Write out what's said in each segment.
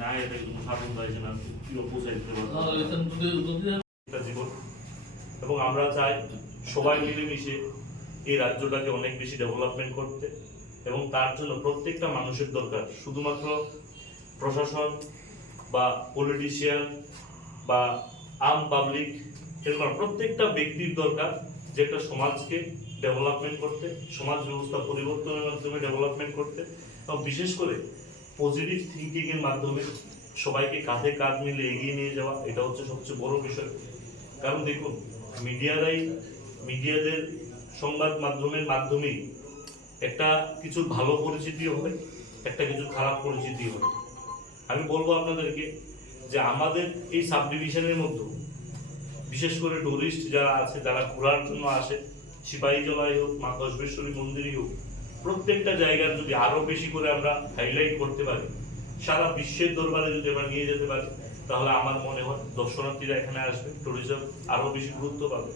না এটা কোনো সাধন হয়েছে না কিলো পৌঁছাই দিতে পারবো একটা জীবন। এবং আমরা চাই সবাই মিলেমিশে এই রাজ্যটাকে অনেক বেশি ডেভেলপমেন্ট করতে, এবং তার জন্য প্রত্যেকটা মানুষের দরকার, শুধুমাত্র প্রশাসন বা পলিটিশিয়ান বা আম পাবলিক এরকম প্রত্যেকটা ব্যক্তির দরকার যে একটা সমাজকে ডেভেলপমেন্ট করতে, সমাজ ব্যবস্থা পরিবর্তনের মাধ্যমে ডেভেলপমেন্ট করতে, এবং বিশেষ করে পজিটিভ থিঙ্কিং এর মাধ্যমে সবাইকে কাঁধে কাঁধ মিলে এগিয়ে নিয়ে যাওয়া, এটা হচ্ছে সবচেয়ে বড় বিষয়। কারণ দেখুন, মিডিয়াদের সংবাদ মাধ্যমের মাধ্যমেই একটা কিছু ভালো পরিচিতিও হয়, একটা কিছু খারাপ পরিচিতিও হয়। আমি বলবো আপনাদেরকে যে আমাদের এই সাব ডিভিশনের মধ্যে বিশেষ করে টুরিস্ট যারা আছে, যারা ঘোরার জন্য আসে, সিপাহীজলাই হোক, মা কসবেশ্বরী মন্দিরই হোক, প্রত্যেকটা জায়গার যদি আরো বেশি করে আমরা হাইলাইট করতে পারি, সারা বিশ্বের দরবারে যদি আমরা নিয়ে যেতে পারি, তাহলে আমার মনে হয় দর্শনার্থীরা এখানে আসবে, ট্যুরিজম আরো বেশি গুরুত্ব পাবে।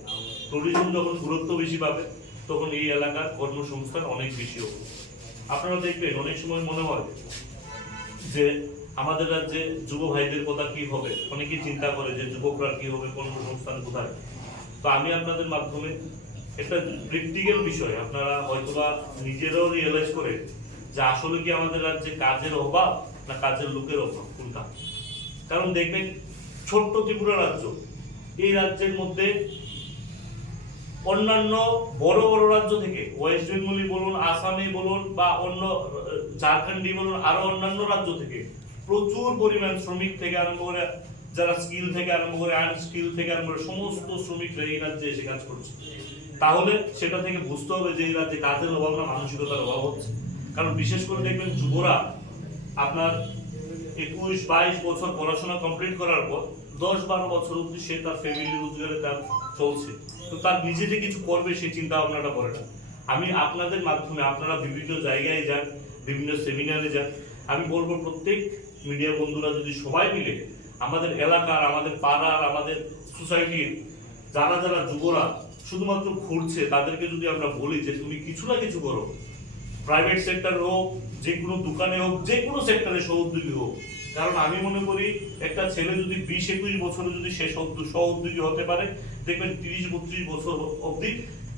ট্যুরিজম যখন গুরুত্ব বেশি পাবে, তখন এই এলাকার কর্মসংস্থান অনেক বেশি হবে। আপনারা দেখবেন অনেক সময় মনে হয় যে আমাদের রাজ্যে যুব ভাইদের কথা কি হবে, অনেকেই চিন্তা করে যে যুবকরা কি হবে, কর্মসংস্থান কোথায়। তো আমি আপনাদের মাধ্যমে একটা প্র্যাকটিক্যাল বিষয় আপনারা হয়তোবা নিজেরাও রিয়েলাইজ করে যে আসলে কি আমাদের রাজ্যে কাজের অভাব না কাজের লোকের অভাব, কোনটা। কারণ দেখবেন ছোট্ট ত্রিপুরা রাজ্য, এই রাজ্যের মধ্যে অন্যান্য বড় বড় রাজ্য থেকে, ওয়েস্ট বেঙ্গলি বলুন, আসামে বলুন, বা অন্য ঝাড়খণ্ডী বলুন, আরো অন্যান্য রাজ্য থেকে প্রচুর পরিমাণ শ্রমিক থেকে আরম্ভ করে, যারা স্কিল থেকে আরম্ভ করে আনস্কিল থেকে আরম্ভ করে সমস্ত শ্রমিকরা এই রাজ্যে এসে কাজ করছে। তাহলে সেটা থেকে বুঝতে হবে যে এই রাজ্যে কাজের অভাব না, মানসিকতার অভাব হচ্ছে। কারণ বিশেষ করে দেখবেন যুবরা আপনার 21-22 বছর পড়াশোনা কমপ্লিট করার পর 10-12 বছর অবধি সে তার ফ্যামিলি রোজগারে তার চলছে, তো তার নিজে যে কিছু করবে সেই চিন্তা ভাবনাটা করে না। আমি আপনাদের মাধ্যমে, আপনারা বিভিন্ন জায়গায় যান, বিভিন্ন সেমিনারে যান, আমি বলবো প্রত্যেক মিডিয়া বন্ধুরা যদি সবাই মিলে আমাদের এলাকার, আমাদের পাড়ার, আমাদের সোসাইটির যারা যারা যুবরা শুধুমাত্র ঘুরছে, তাদেরকে যদি আমরা বলি যে তুমি কিছু না কিছু করো, প্রাইভেট সেক্টর হোক, যে কোনো দোকানে হোক, যে কোনো সেক্টরে সহোদ্যোগী হোক। কারণ আমি মনে করি একটা ছেলে যদি 20-21 বছরে যদি সে সহোদ্যোগী হতে পারে, দেখবেন 30-32 বছর অবধি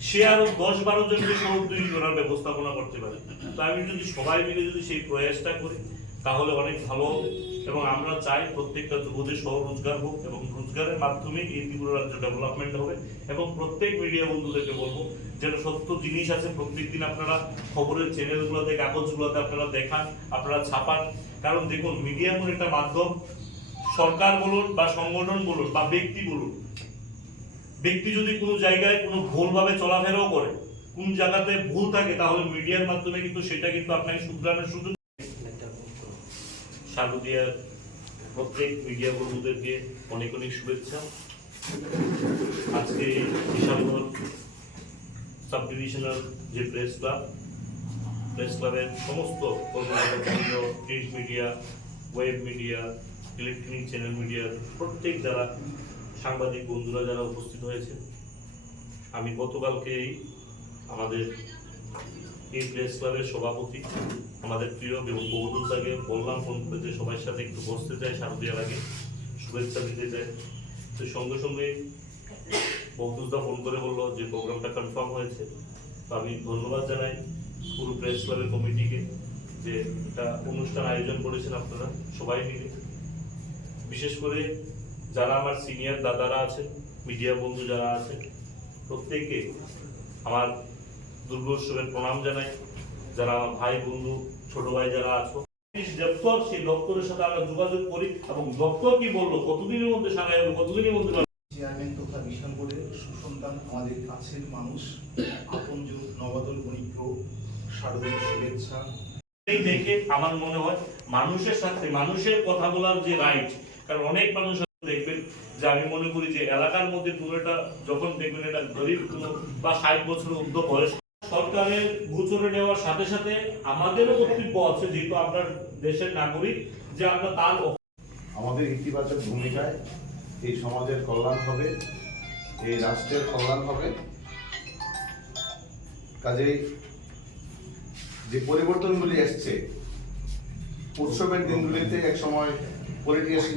সে আরো 10-12 জনকে সহোদ্যোগী করার ব্যবস্থাপনা করতে পারে। তো আমি যদি সবাই মিলে যদি সেই প্রয়াসটা করি, তাহলে অনেক ভালো হবে। এবং আমরা চাই প্রত্যেকটা যুবদের স্বরোজগার হোক, এবং রোজগারের মাধ্যমে এই ত্রিপুরা রাজ্য ডেভেলপমেন্ট হবে। এবং প্রত্যেক মিডিয়া বন্ধুদেরকে বলবো যেটা সত্য জিনিস আছে, প্রত্যেকদিন আপনারা খবরের চ্যানেলগুলোতে, কাগজগুলোতে আপনারা দেখান, আপনারা ছাপান। কারণ দেখুন, মিডিয়া এমন একটা মাধ্যম, সরকার বলুন বা সংগঠন বলুন বা ব্যক্তি বলুন, ব্যক্তি যদি কোনো জায়গায় কোনো ভুলভাবে চলাফেরাও করে, কোন জায়গাতে ভুল থাকে, তাহলে মিডিয়ার মাধ্যমে কিন্তু সেটা কিন্তু আপনাকে শুধরানোর সুযোগ। শারদীয়ার প্রত্যেক মিডিয়া বন্ধুদেরকে অনেক অনেক শুভেচ্ছা। আজকে বিশালগড় সাব ডিভিশনাল যে প্রেস ক্লাবের সমস্ত কর্মকর্তাবৃন্দ, print media, web media, electronic channel মিডিয়ার প্রত্যেক যারা সাংবাদিক বন্ধুরা যারা উপস্থিত হয়েছে, আমি গতকালকেই আমাদের এই প্রেস ক্লাবের সভাপতি আমাদের প্রিয় বহুদূরদাকে বললাম ফোন করে যে সবার সাথে একটু বসতে চাই, শারদীয়ার আগে শুভেচ্ছা দিতে চাই। তো সঙ্গে সঙ্গে বহুদূরদা ফোন করে বললো যে প্রোগ্রামটা কনফার্ম হয়েছে। তো আমি ধন্যবাদ জানাই পুরো প্রেস ক্লাবের কমিটিকে যে এটা অনুষ্ঠান আয়োজন করেছেন আপনারা সবাই মিলে। বিশেষ করে যারা আমার সিনিয়র দাদারা আছেন, মিডিয়া বন্ধু যারা আছেন, প্রত্যেককে আমার দুর্গোৎসবের প্রণাম জানাই। যারা আমার ভাই বন্ধু, ছোট ভাই যারা আছো, দপ্তর, সেই দপ্তরের সাথে আমরা যোগাযোগ করি এবং দপ্তর কি বললো, কতদিনের মধ্যে সারাই হবে, কতদিনের মধ্যে। চেয়ারম্যান তথা বিশালগড়ের সুসন্তান, আমাদের কাছের মানুষ, আপনজন নবাদল গণিত, শারদীয় শুভেচ্ছা। এই দেখে আমার মনে হয় মানুষের সাথে মানুষের কথা বলার যে রাইট, কারণ অনেক মানুষ দেখবেন যে আমি মনে করি যে এলাকার মধ্যে পুরোটা যখন দেখবেন এটা গরিব কোনো বা 60 বছরের ঊর্ধ্ব বয়স, সরকারের গোচরে নেওয়ার সাথে সাথে আমাদেরও কর্তব্য আছে, যেহেতু আমরা দেশের নাগরিক, যে আমরা তার আমাদের ইতিবাচক ভূমিকায় এই সমাজের কল্যাণ হবে, এই রাষ্ট্রের কল্যাণ হবে। কাজেই যে পরিবর্তনগুলি এসছে উৎসবের দিনগুলিতে এক সময় পলিটিক্যাল